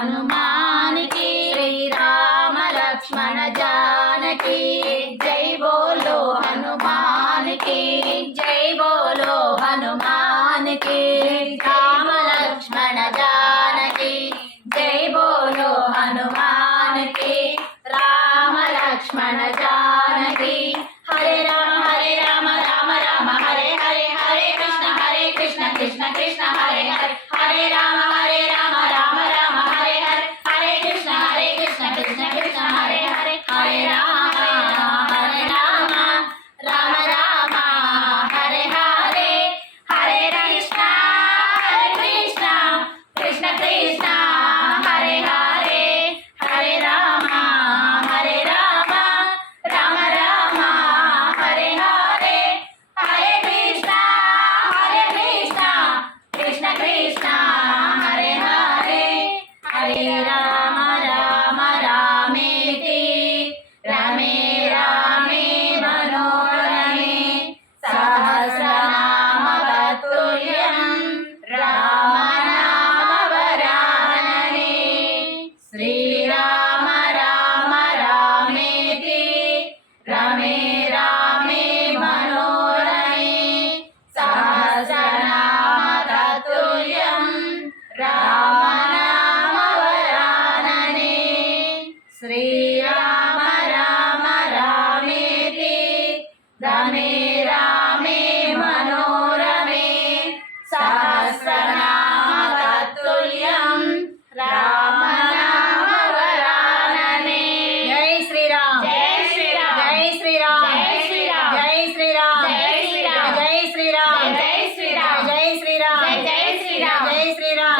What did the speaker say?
హనుమానికి శ్రీరామ లక్ష్మణ జానకి. జై బోలో హనుమానికి జై బోలో హనుమానికి. రామ లక్ష్మణ జానకి జై బోలో హనుమానికి. రామ లక్ష్మణ జానకి era.